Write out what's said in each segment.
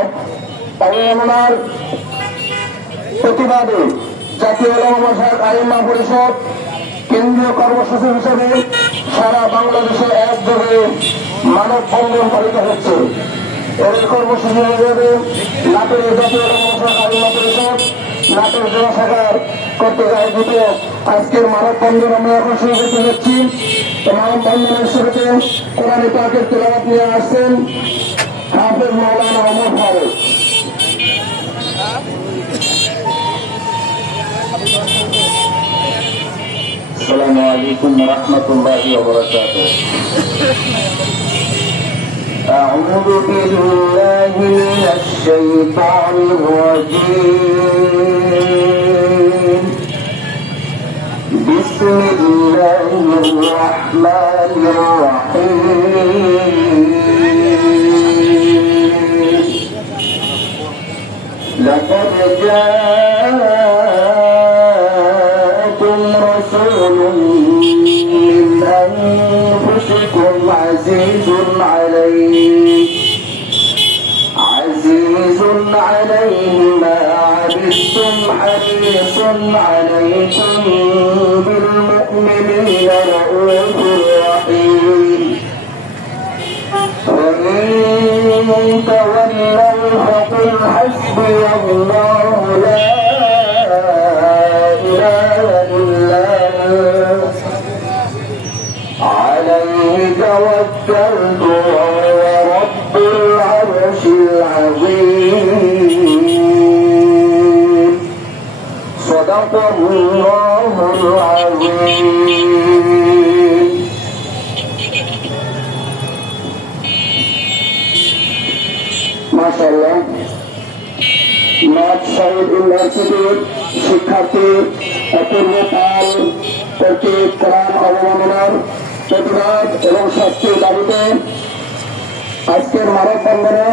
অবমাননার প্রতিবাদে জাতীয় উলামা মাসায়েখ আইম্মা পরিষদ কেন্দ্রীয় কর্মসূচি হিসেবে সারা বাংলাদেশে একযোগে মানববন্ধন পালিত হচ্ছে। এর কর্মসূচি হিসেবে নাটোরের জাতীয় উলামা মাসায়েখ আইম্মা পরিষদ নাটোর জেলা শাখার কর্তৃক আয়োজিত আজকের মানববন্ধন আমরা এখন শুরু করতে যাচ্ছি। মানববন্ধনের শুরুতে কোরআন পাকের তেলাওয়াত নিয়ে আসছেন হাফেজ মাওলানা ওমর ফারুক। আসসালামু আলাইকুম ওয়া রাহমাতুল্লাহি ওয়া বারাকাতুহু। أعوذ بالله من الشيطان الرجيم. بسم الله الرحمن الرحيم. لقد جاءكم رسول من أنفسكم عزيز عليه ما عبدتم حريص عليكم بالمؤمنين رؤوف رحيم. وإن تولوا فقل حسبي الله لا إله إلا هو عليه توكلت وهو رب العرش العظيم. صدق الله العظيم. মাশাআল্লাহ, নর্থ সাউথ ইউনিভার্সিটির শিক্ষার্থী অপূর্ব পাল কর্তৃক কোরআন অবমাননার প্রতিবাদ এবং শাস্তির দাবিতে আজকের মানববন্ধনে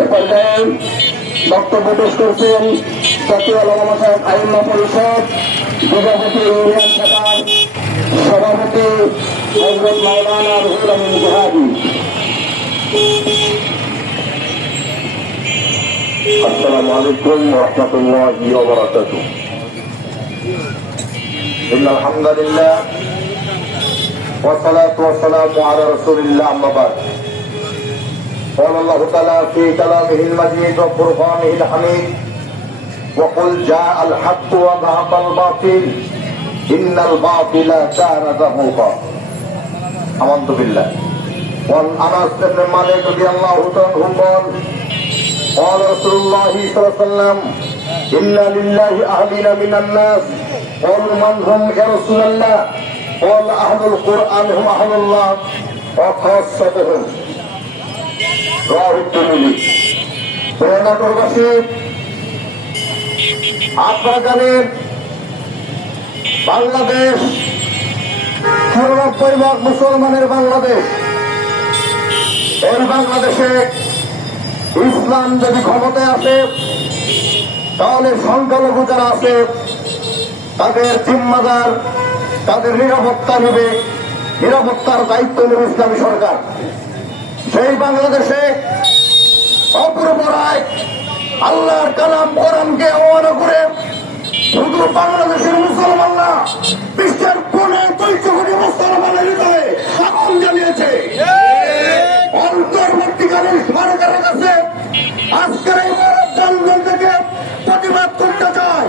এ পর্যায়ে বক্তব্য পেশ করছেন জাতীয় উলামা মাসায়েখ আইম্মা পরিষদ বিভাগীয় ইউনিয়ন শাখার সভাপতি হযরত মাওলানা রুহুল আমিন জিহাদি। আসসালামু আলাইকুম ওয়া রাহমাতুল্লাহি ওয়া বারাকাতুহু। ইন্নাল হামদালিল্লাহ ওয়া সলাতু ওয়া সালামু আলা রাসূলিল্লাহ আম্মা বা'দ। قال الله تعالى في كلامه المجيد وفرقانه الحميد وقل جاء الحق وذهب الباطل إن الباطل كان زهوقا. آمنت بالله. وعن أنس بن مالك رضي الله عنه قال قال رسول الله صلى الله عليه وسلم إن لله أهلين من الناس. قالوا من هم يا رسول الله؟ قال أهل القرآن هم أهل الله وخاصتهم. رواه الترمذي. নাটোরবাসী, আপনারা জানেন বাংলাদেশ ৯৪ মুসলমানের বাংলাদেশ। এই বাংলাদেশে ইসলাম যদি ক্ষমতায় আসে তাহলে সংখ্যালঘু যারা আছে তাদের জিম্মাদার, তাদের নিরাপত্তা নেবে, নিরাপত্তার দায়িত্ব নেবে ইসলামী সরকার। সেই বাংলাদেশে অপূর্ব রায় আল্লাহর কালাম কোরআনকে অবমাননা করে শুধু বাংলাদেশের মুসলমানরা বিশ্বের কোনে ২০০ কোটি মুসলমানের হৃদয়ে আগুন জ্বালিয়েছে। অন্তর্বর্তীকালীন সরকারের কাছে আজকের এই মানববন্ধন থেকে প্রতিবাদ করতে চাই,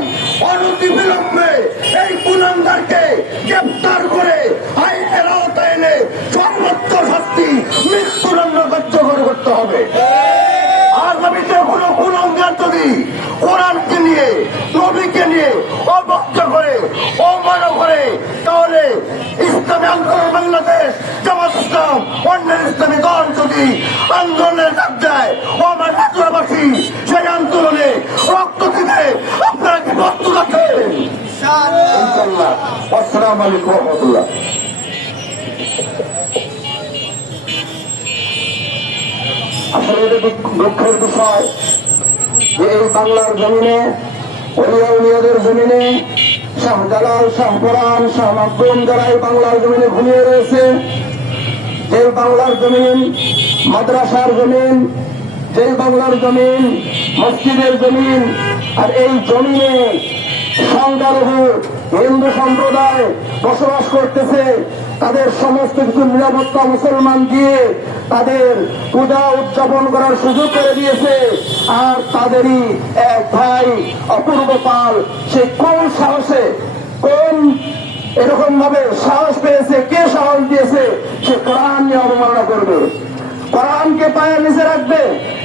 অনতি বিলম্বে এই গুনাহগারকে গ্রেফতার করে আইনের আওতায় এনে সর্বোচ্চ শাস্তি মৃত্যুদণ্ড কার্যকর করতে হবে। আগামীতে কোন গুনাহগার যদি কোরআনকে নিয়ে, নবীকে নিয়ে অবজ্ঞা করে, অবমাননা করে, তাহলে ইসলামী আন্দোলন বাংলাদেশ, জামাত ইসলাম, অন্যান্য ইসলামী দল যদি আন্দোলনের ডাক দেয়, আমার রাজ্যবাসী সেই আন্দোলনে রক্ত দিতে আপনারা কি প্রস্তুত আছেন? ইনশাআল্লাহ। আসসালামু আলাইকুম ওয়া রাহমাতুল্লাহ। আসলে এটা দুঃখের বিষয় যে এই বাংলার জমিনে, ওলিয়া উলিয়াদের জমিনে শাহজালাল, শাহপরান, শাহ মাকদুম যারা এই বাংলার জমিনে ঘুমিয়ে রয়েছে, এই বাংলার জমিন মাদ্রাসার জমিন, যে বাংলার জমিন মসজিদের জমিন, আর এই জমিনে সংখ্যালঘু হিন্দু সম্প্রদায় বসবাস করতেছে, তাদের সমস্ত কিছু নিরাপত্তা মুসলমান দিয়ে তাদের পূজা উদযাপন করার সুযোগ করে দিয়েছে। আর তাদেরই এক ভাই অপূর্ব পাল, সে কোন সাহসে, কোন এরকম ভাবে সাহস পেয়েছে, কে সাহস দিয়েছে সে কোরআন নিয়ে অবমাননা করবে, কোরআনকে পায়ের নিচে রাখবে?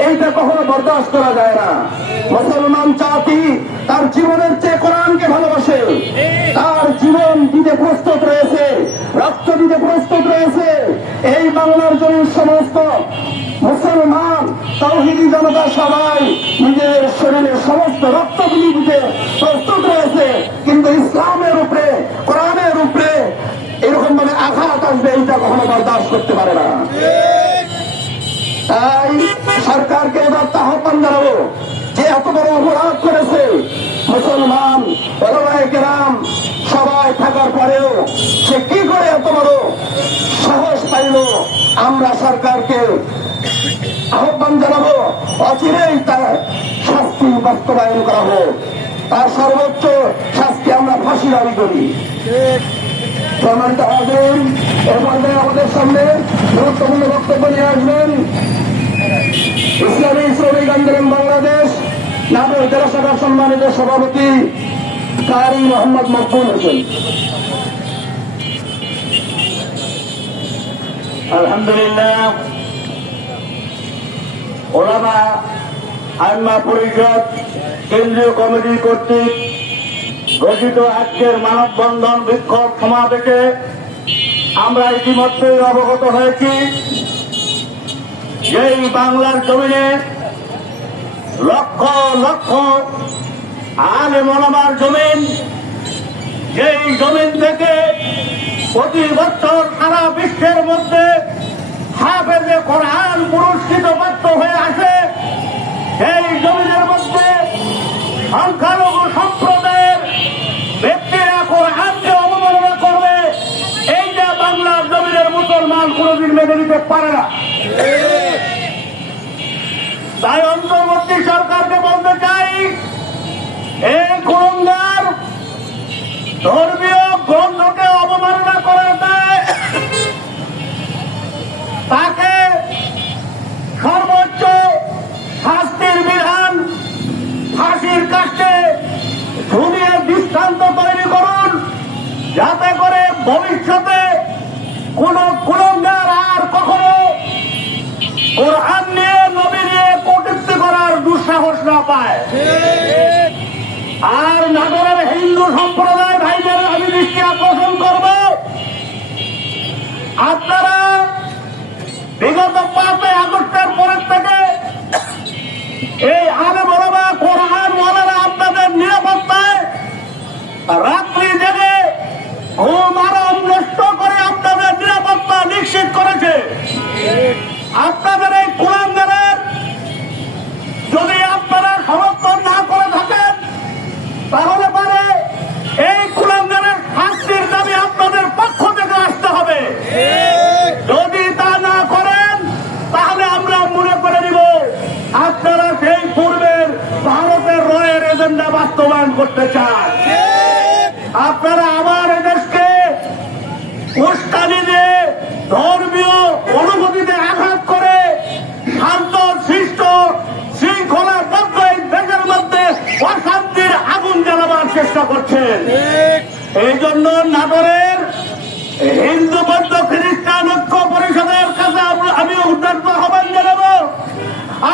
এইটা কখনো বরদাস্ত করা যায় না। মুসলমান জাতি তার জীবনের চেয়ে কোরআনকে ভালোবাসে, তার জীবন দিতে প্রস্তুত রয়েছে, রক্ত দিতে প্রস্তুত রয়েছে। এই বাংলার জমির সমস্ত মুসলমান তাওহীদি জনতা সবাই নিজের শরীরের সমস্ত রক্ত দিতে প্রস্তুত রয়েছে, কিন্তু ইসলামের উপরে, কোরআনের উপরে এরকম ভাবে আঘাত আসবে, এইটা কখনো বরদাস্ত করতে পারে না। তাই সরকারকে এবার আহ্বান জানাবো, যে এত বড় অপরাধ করেছে মুসলমান ওলামায়ে কেরাম সবাই থাকার পরেও সে কি করে এত বড় সাহস পাইল? আমরা সরকারকে আহ্বান জানাবো, অচিরেই তার শাস্তি বাস্তবায়ন করা হোক, তার সর্বোচ্চ শাস্তি আমরা ফাঁসি দাবি করি। সম্মানিত হাজির, এর মধ্যে আমাদের সামনে গুরুত্বপূর্ণ বক্তব্য নিয়ে আসবেন ইসলামী শ্রমিক আন্দোলন বাংলাদেশ নাটোর জেলা শাখার সম্মানিত সভাপতি কারি মোহাম্মদ মকবুল হোসেন। আলহামদুলিল্লাহ, ওলামা আইম্মা পরিষদ কেন্দ্রীয় কমিটি কর্তৃক ঘোষিত আজকের মানববন্ধন বিক্ষোভ সমাবেশে আমরা ইতিমধ্যেই অবগত হয়েছি যে এই বাংলার জমিনে লক্ষ লক্ষ আলেম ওলামার জমিন, যেই জমিন থেকে প্রতি বছর সারা বিশ্বের মধ্যে হাফেজে কোরআন পুরস্কৃত প্রাপ্ত হয়ে আসে, সেই জমিনের মধ্যে সংখ্যালঘু সম্প্রদায়ের ব্যক্তিরা কোরআনকে অবমাননা করবে, এইটা বাংলার জমিনের মুসলমান কোনদিন মেনে নিতে পারে না। তাই অন্তর্বর্তী সরকারকে বলতে চাই, এই কুলঙ্গার ধর্মীয় গ্রন্থকে অবমাননা করে দেয়, তাকে সর্বোচ্চ শাস্তির বিধান ফাঁসির কাছে ঝুলিয়ে দৃষ্টান্ত তৈরি করুন, যাতে করে ভবিষ্যতে কোন কুলঙ্গার আর কখনো কোরআন নিয়ে, নবী নিয়ে কটূক্তি করার দুঃসাহস না পায়। আর নাটোরের হিন্দু সম্প্রদায় ভাইদের আমি দৃষ্টি আকর্ষণ করব, আপনারা বিগত 5 আগস্টের পরের থেকে এই আলেম ওলামা কোরআন ওয়ালারা আপনাদের নিরাপত্তায় রাত্রি জেগে ঘুম আরাম নষ্ট করে আপনাদের নিরাপত্তা নিশ্চিত করেছে। আপনাদের এই কুলাঙ্গারের যদি আপনারা সমর্থন না করে থাকেন, তাহলে পারে এই কুলাঙ্গারের শাস্তির দাবি আপনাদের পক্ষ থেকে আসতে হবে। যদি তা না করেন, তাহলে আমরা মনে করে নিব আপনারা সেই পূর্বের ভারতের রয়ের এজেন্ডা বাস্তবায়ন করতে চান। আপনারা আবার এদেশকে উস্কানি দিয়ে ধর্মীয় অনুভূতিতে আঘাত করে শান্ত সৃষ্ট শৃঙ্খলাবদ্ধ এই দেশের মধ্যে অশান্তির আগুন জ্বালাবার চেষ্টা করছেন। এই জন্য নাটোরের হিন্দু বৌদ্ধ খ্রিস্টান ঐক্য পরিষদের কাছে আমি উদ্যত আহ্বান জানাব,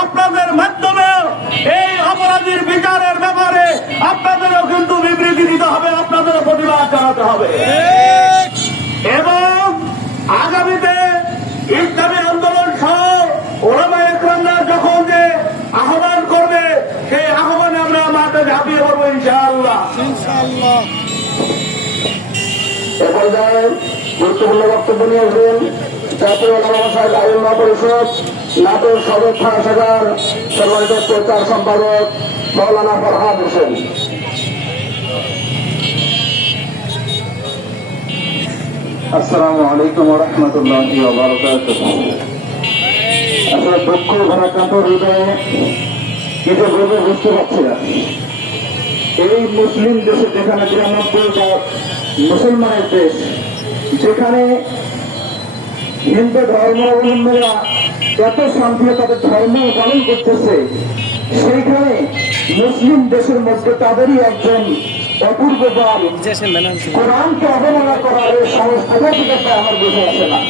আপনাদের মাধ্যমে এই অপরাধীর বিচারের ব্যাপারে আপনাদেরও কিন্তু বিবৃতি দিতে হবে, আপনাদেরও প্রতিবাদ জানাতে হবে। এবং আগামীতে ইসলামী আন্দোলন সহ ওলামায়ে কেরামরা যখন যে আহ্বান করবে, সেই আহ্বানে আমরা মাঠে ঝাঁপিয়ে পড়বো ইনশাআল্লাহ। এ পর্যায়ে গুরুত্বপূর্ণ বক্তব্য নিয়ে আসবেন জাতীয় ওলামা মাসায়েখ আইম্মা পরিষদ নাটোর সদর থানা শাখার সম্মানিত প্রচার সম্পাদক মাওলানা ফরহাদ হোসেন। আসসালামু আলাইকুম ওয়া রাহমাতুল্লাহি ওয়া বারাকাতুহু। আসলে দুঃখ ভারাক্রান্ত হৃদয়ে কি যে বলবো বুঝতে পারছি না। এই মুসলিম দেশে যেখানে 93% মুসলমানের দেশ, যেখানে হিন্দু ধর্মাবলম্বীরা এত শান্তিতে তাদের ধর্ম পালন করতেছে, সেইখানে মুসলিম দেশের মধ্যে তাদেরই একজন অপূর্ব বাল কোরআনকে অবমাননা করার এই সাহস কোথা থেকে পায় আমার বুঝে আসে না।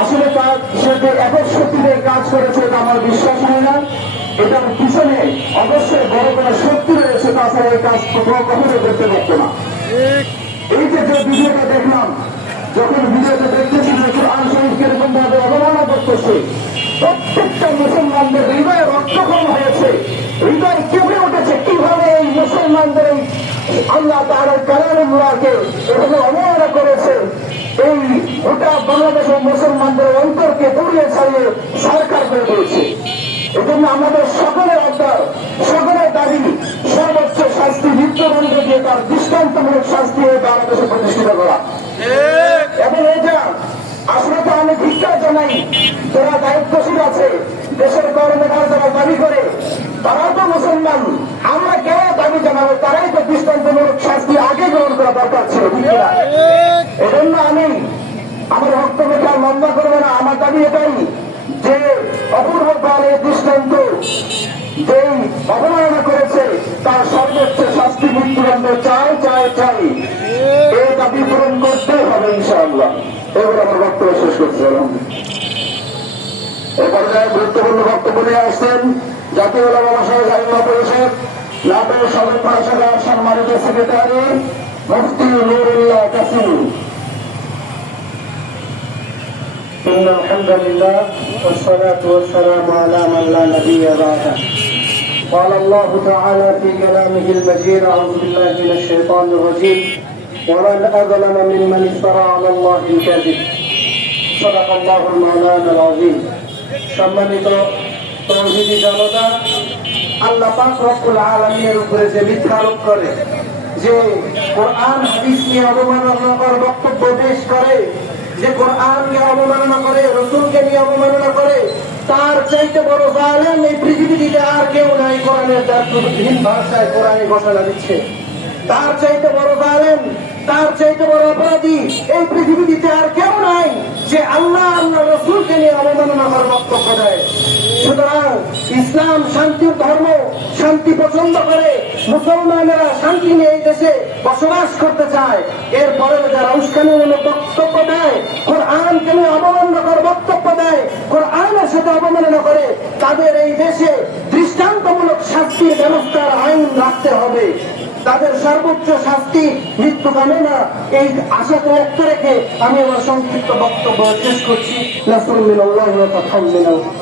আসলে তার সে যে একক শক্তিতে কাজ করেছে এটা আমার বিশ্বাস হয় না। এটার পিছনে অবশ্যই বড় কোনো শক্তি রয়েছে, তাছাড়া এই কাজ কখনো করতে পারতো না। এই যে ভিডিওটা দেখলাম, যখন ভিডিওটা দেখতেছি যে কোরআন শরীফ কিরকম ভাবে অবমাননা করতেছে, প্রত্যেকটা মুসলমানদের হৃদয়ে রক্তক্ষরণ হয়েছে, হৃদয় কেঁপে উঠেছে। কিভাবে এই মুসলমানদের আল্লাহ তাআলার কালামুল্লাহকে এভাবে অবমাননা করেছে, এই গোটা বাংলাদেশের মুসলমানদের অন্তরকে পুড়িয়ে ছাড়িয়ে সরকার করে দিয়েছে। এজন্য আমাদের সকলের আবদার, সকলের দাবি সর্বোচ্চ শাস্তি মৃত্যুদণ্ড দিয়ে তার দৃষ্টান্তমূলক শাস্তি বাংলাদেশে প্রতিষ্ঠিত করা। এবং এটা আসলে তো আমি ধিক্কার জানাই যারা দায়িত্বশীল আছে, দেশের কর্মকার যারা দাবি করে, তারাও তো মুসলমান। আমরা কেউ দাবি জানাবো, তারাই তো দৃষ্টান্তমূলক শাস্তি আগে গ্রহণ করা দরকার ছিল। এজন্য আমি আমার বক্তব্যটা লম্বা করবো না। আমার দাবি এটাই যে অপূর্ব কালের দৃষ্টান্ত যেই অবমাননা করেছে তার সর্বোচ্চ শাস্তি মৃত্যুদণ্ড চাই চাই চাই, এই দাবি পূরণ করতেই হবে ইনশাআল্লাহ। এবার আমার বক্তব্য শেষ করতে এই পর্যায়ে গুরুত্বপূর্ণ বক্তব্য নিয়ে আসছেন জাতীয় উলামা মাশায়েখ আইম্মা পরিষদ লাভের সদর পরিষদের সম্মানিত সেক্রেটারি মুফতি নুরুল্লাহ কাসিম। إن الحمد لله والصلاة والسلام على من لا نبي بعده. قال الله تعالى في كلامه المجيد: أعوذ بالله من الشيطان الرجيم ومن أظلم ممن افترى على الله الكذب صدق الله المولانا العظيم. সম্মানিত তৌহিদি জনতা, আল্লাহ পাক রব্বুল আলামিনের উপরে যে মিথ্যা আরোপ করে, যে কোরআন হাদিস নিয়ে অবমাননাকর বক্তব্য পেশ করে, যে কোরআনকে অবমাননা করে, রসুলকে নিয়ে অবমাননা করে, তার চাইতে বড় জালেম এই পৃথিবীতে আর কেউ নাই। কোরআনের ভিন ভাষায় কোরআনে ঘোষণা দিচ্ছে, তার চাইতে বড় জালেম, তার চাইতে বড় অপরাধী এই পৃথিবীতে আর কেউ নাই যে আল্লাহ আল্লাহ রসুলকে নিয়ে অবমাননাকর বক্তব্য দেয়। সুতরাং ইসলাম শান্তির ধর্ম, শান্তি পছন্দ করে, মুসলমানেরা শান্তি নিয়ে এই দেশে বসবাস করতে চায়। এরপরে যারা উস্কানিমূলক বক্তব্য দেয়, কোরআনকে নিয়ে অবমাননাকর বক্তব্য দেয়, কোরআনের সাথে অবমাননা করে, তাদের এই দেশে দৃষ্টান্তমূলক শাস্তির ব্যবস্থার আইন রাখতে হবে। তাদের সর্বোচ্চ শাস্তি মৃত্যু কামে না, এই আশাকে লক্ষ্য রেখে আমি আমার সংক্ষিপ্ত বক্তব্য শেষ করছি। নাসরুল্লাহ ওয়া ফাতহুল মিনাল্লাহ।